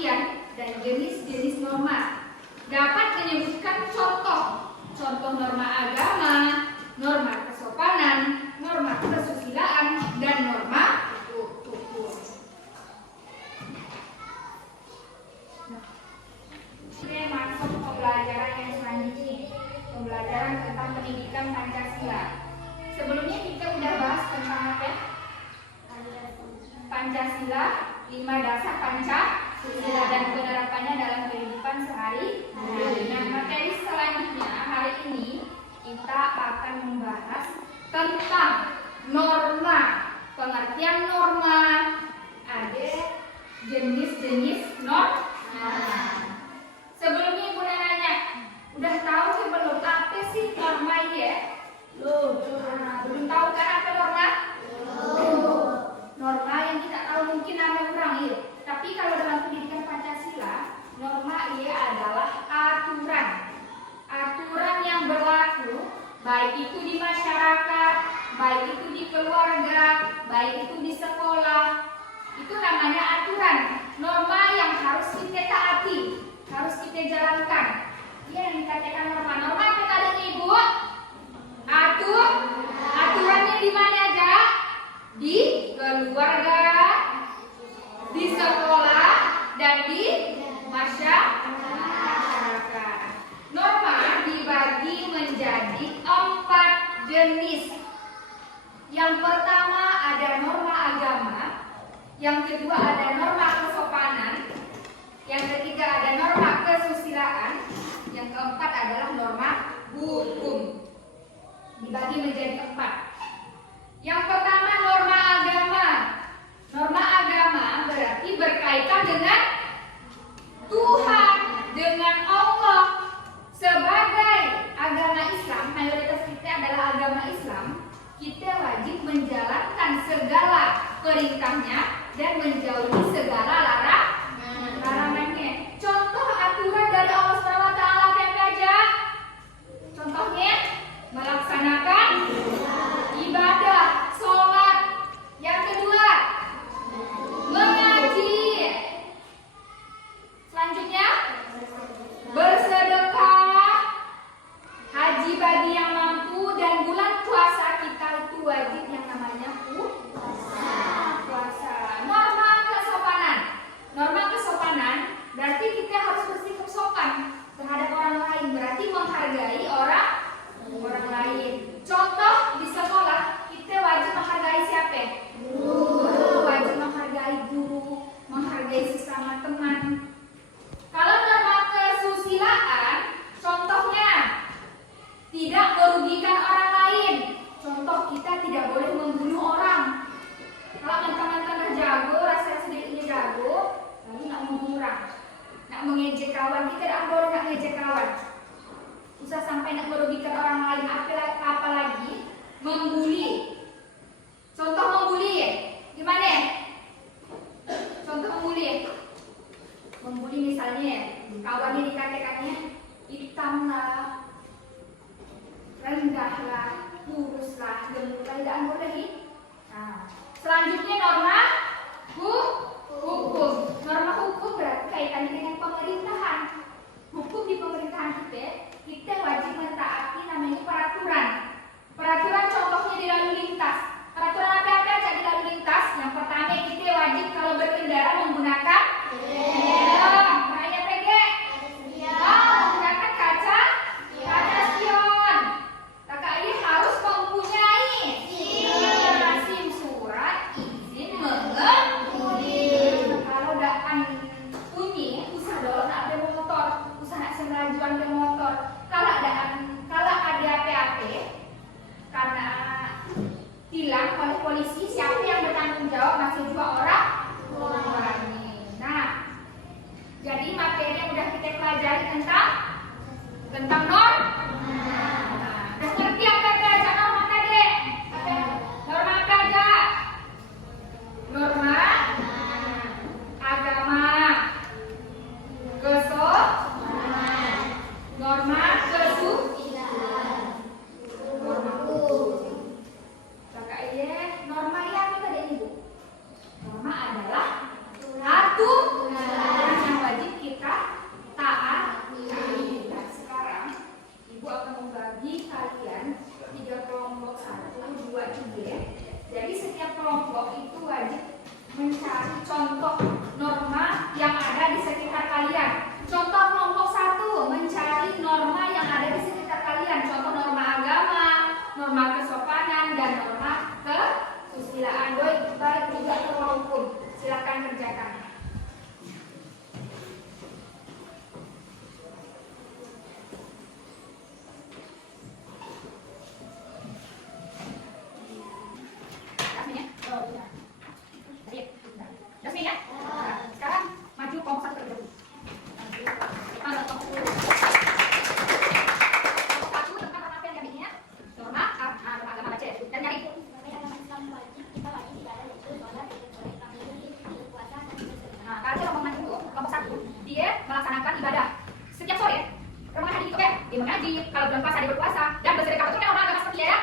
pengertian dan jenis-jenis norma. Dapat menyebutkan contoh norma agama, norma kesopanan, norma kesusilaan, dan norma hukum. Oke, masuk pembelajaran yang selanjutnya, pembelajaran tentang pendidikan Pancasila. Sebelumnya kita udah bahas tentang apa? Pancasila, 5 dasar Pancasila dan penerapannya dalam kehidupan sehari-hari. Nah, materi selanjutnya hari ini kita akan membahas tentang norma, pengertian norma, ada jenis-jenis norma. Sebelumnya Ibu nanya, udah tahu sih belum apa sih norma ya? Belum tahu kan apa norma? Norma yang kita tahu mungkin ada orang ya. Tapi kalau dalam pendidikan Pancasila, norma ia adalah aturan yang berlaku baik itu di masyarakat, baik itu di keluarga, baik itu di sekolah. Itu namanya aturan. Norma yang harus kita taati, harus kita jalankan. Dia yang dikatakan norma. Norma apa tadi Ibu? Aturannya di mana aja? Di keluarga, di sekolah, dan di masyarakat. Norma dibagi menjadi 4 jenis. Yang pertama ada norma agama, yang kedua ada norma kesopanan, yang ketiga ada norma kesusilaan, yang keempat adalah norma hukum. Dibagi menjadi 4. Yang pertama norma agama. Norma agama berarti berkaitan dengan Tuhan, dengan Allah. Sebagai agama Islam, mayoritas kita adalah agama Islam, kita wajib menjalankan segala perintahnya dan menjauhi segala larangannya. Contoh aturan dari Allah SWT apa aja? Contohnya melaksanakan ibadah, sholat. Yang kedua, mengaji. Selanjutnya, bersedekah, haji bagi yang mampu, dan bulan puasa kita itu wajib yang namanya puasa. Norma kesopanan. Norma kesopanan berarti kita harus bersikap sopan terhadap orang lain, berarti menghargai orang lain. Contoh di sekolah kita wajib menghargai siapa? Guru. Wajib menghargai guru, menghargai sesama teman. Kalau norma kesusilaan, contohnya tidak merugikan orang lain. Contoh kita tidak boleh membunuh orang. Kalau mentang-mentang jago, rasa sedikitnya jago, lalu nak membunuh orang, nak mengejek kawan, kita tidak boleh nak mengejek kawan. Usah sampai nak merugikan orang lain, apalagi membuli. Contoh membuli, gimana? Contoh membuli. Membuli misalnya, kawannya dikatakannya hitamlah, rendahlah, kuruslah, gemuklah, tidak boleh. Nah, selanjutnya norma hukum. Norma hukum berarti kaitannya dengan pemerintahan. Hukum di pemerintahan kita wajib mentaati namanya peraturan. Peraturan contohnya di lalu lintas. Peraturan apa aja di lalu lintas? Yang pertama kita wajib kalau berkendara menggunakan helm. Bahaya PG. Menggunakan kaca spion. Kakak ini harus mempunyai SIM, surat izin mengemudi. Kalau akan punya usaha dulu nak ada motor, usaha nak semelajuan ke motor. Kalau ada apa-apa karena tilang oleh polisi, siapa yang bertanggung jawab? Masih juga orang ini. Nah, jadi materi yang udah kita pelajari tentang norma. Nah, ngerti apa aja norma tadi? Norma apa aja? Norma agama, norma kesusilaan, norma hukum. Kakak iya, norma iya apa tadi Ibu? Norma adalah aturan yang kalian. Contoh kelompok 1, mencari norma yang ada di sekitar kalian. Contoh norma agama, norma kesopanan, dan norma kesusilaan. Baik juga norma hukum. Silakan kerjakan. Jasmine ya? Sekarang maju kelompok 1 terlebih dahulu. Kelompok 1 tentang norma apa yang diambilnya? Norma agama baca ya. Dan nyari. Nah, kalian rombongan itu kelompok 1 dia melaksanakan ibadah setiap sore. Rombongan hari itu kan dia mengaji, kalau bulan puasa dia berpuasa dan bersedekah. Betul kan norma agama seperti ya?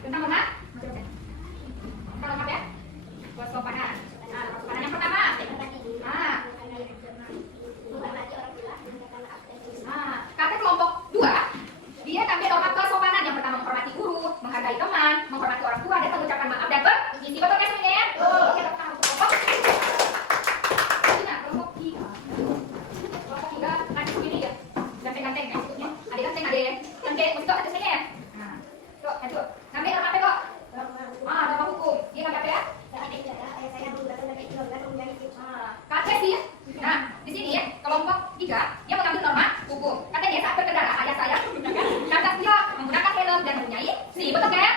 Tentang norma ya, kesopanan. Nah, kesopanan yang pertama. Kata kelompok 2, dia ambil norma kesopanan. Yang pertama menghormati guru, menghargai teman, menghormati orang tua, dan mengucapkan maaf dan bergizi. Betul kan semuanya ya? Oke, kelompok 3. Kelompok 3 nanti begini ya. Ganteng-ganteng ya. Ada ganteng, ada ganteng. Mesti ada saya ya. Nah, tuh, aduh. Ngambil norma apa kok? Norma hukum. Dia ngambil apa ya? Kata sih. Nah, di sini ya, kelompok 3 dia mengambil norma hukum. Katanya saat berkendara ayah saya menggunakan kata dia menggunakan helm dan mempunyai SIM. Betul kan?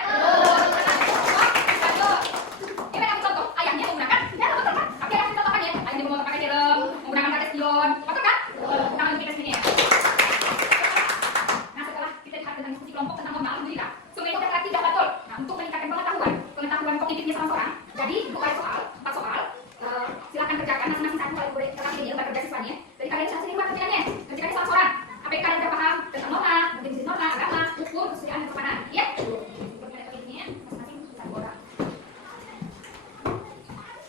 Ini kan contoh ayahnya menggunakan helm, betul kan? Tapi ada contoh kan ya? Ayahnya menggunakan helm, menggunakan kata spion, betul kan? Kita lanjut ke sini ya. Nah, setelah kita lihat tentang diskusi kelompok tentang norma, alhamdulillah semuanya udah terlatih dah betul. Nah, untuk meningkatkan pengetahuan kognitifnya seorang, jadi 4 soal. Silakan kerjakan masing-masing satu kalau boleh kita pilih lembar kerja siswanya. Jadi kalian bisa sendiri buat kerjaannya. Kerjakannya seorang-seorang. Apa yang kalian udah paham tentang norma, definisi norma, agama, hukum, kesusilaan, dan kesopanan. Ya. Masing-masing satu orang.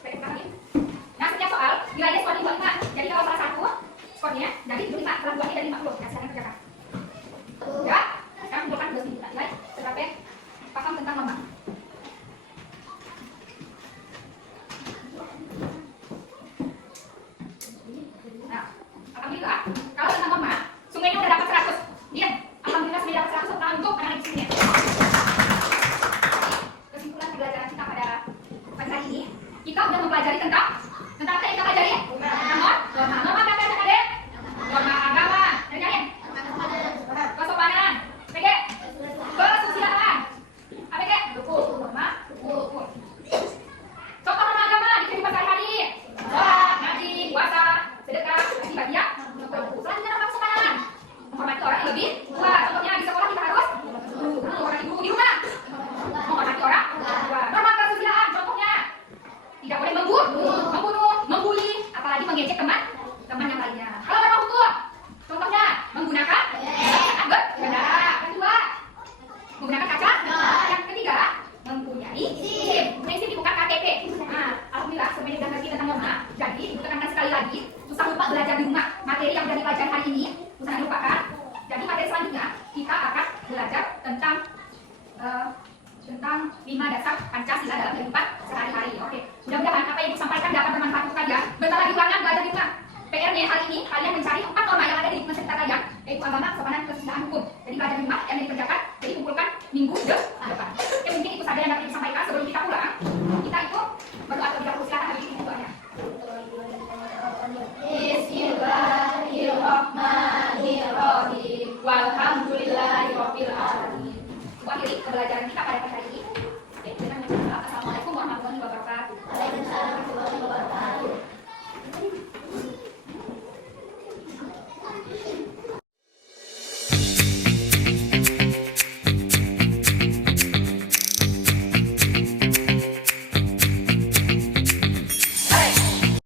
Baik, kita lagi. Nah, setiap soal nilainya skor 5. Jadi kalau salah satu skornya jadi 5, kalau 2 dari 50. Nah, silakan kerjakan. Ya. Sekarang kumpulkan 2 nilai berapa paham tentang norma. Alhamdulillah, kalau tentang norma, sungainya udah dapat 100. Lihat, alhamdulillah sungainya dapat 100 setelah untuk anak di sini. Kesimpulan pembelajaran kita pada pagi hari ini, kita udah mempelajari tentang apa yang kita pelajari? Norma. Norma apa yang ada? Norma agama. Kerjain. Kesopanan. PG. Kesusilaan. APG. Norma. Contoh norma agama di kehidupan sehari-hari. Sholat, ngaji, puasa, sedekah, ibadah. Selanjutnya norma kesopanan. Menghormati orang yang lebih tua. Contohnya di sekolah kita harus menghormati guru di rumah. Menghormati orang tua. Norma kesusilaan. Contohnya tidak boleh membunuh, membuli, apalagi mengejek teman yang lainnya. Kalau norma hukum, contohnya menggunakan saat berkendara. Kedua, menggunakan kaca. Yang ketiga, mempunyai SIM. Mempunyai SIM bukan KTP. Nah, alhamdulillah semuanya sudah ngerti tentang norma. Jadi ditekankan sekali lagi, usah lupa belajar di rumah. Materi yang sudah dipelajari hari ini, usah dilupakan. Jadi materi selanjutnya kita akan belajar tentang 5 dasar Pancasila dalam kehidupan sehari-hari. Oke, mudah-mudahan apa yang Ibu sampaikan dapat bermanfaat untuk kalian. Bentar lagi ulangan belajar di rumah. PR-nya hari ini kalian mencari 4 norma yang ada di lingkungan sekitar kalian, yaitu agama, kesopanan, kesusilaan, hukum. Jadi belajar di rumah yang dikerjakan. Jadi kumpulkan minggu depan. Oke, mungkin itu saja yang dapat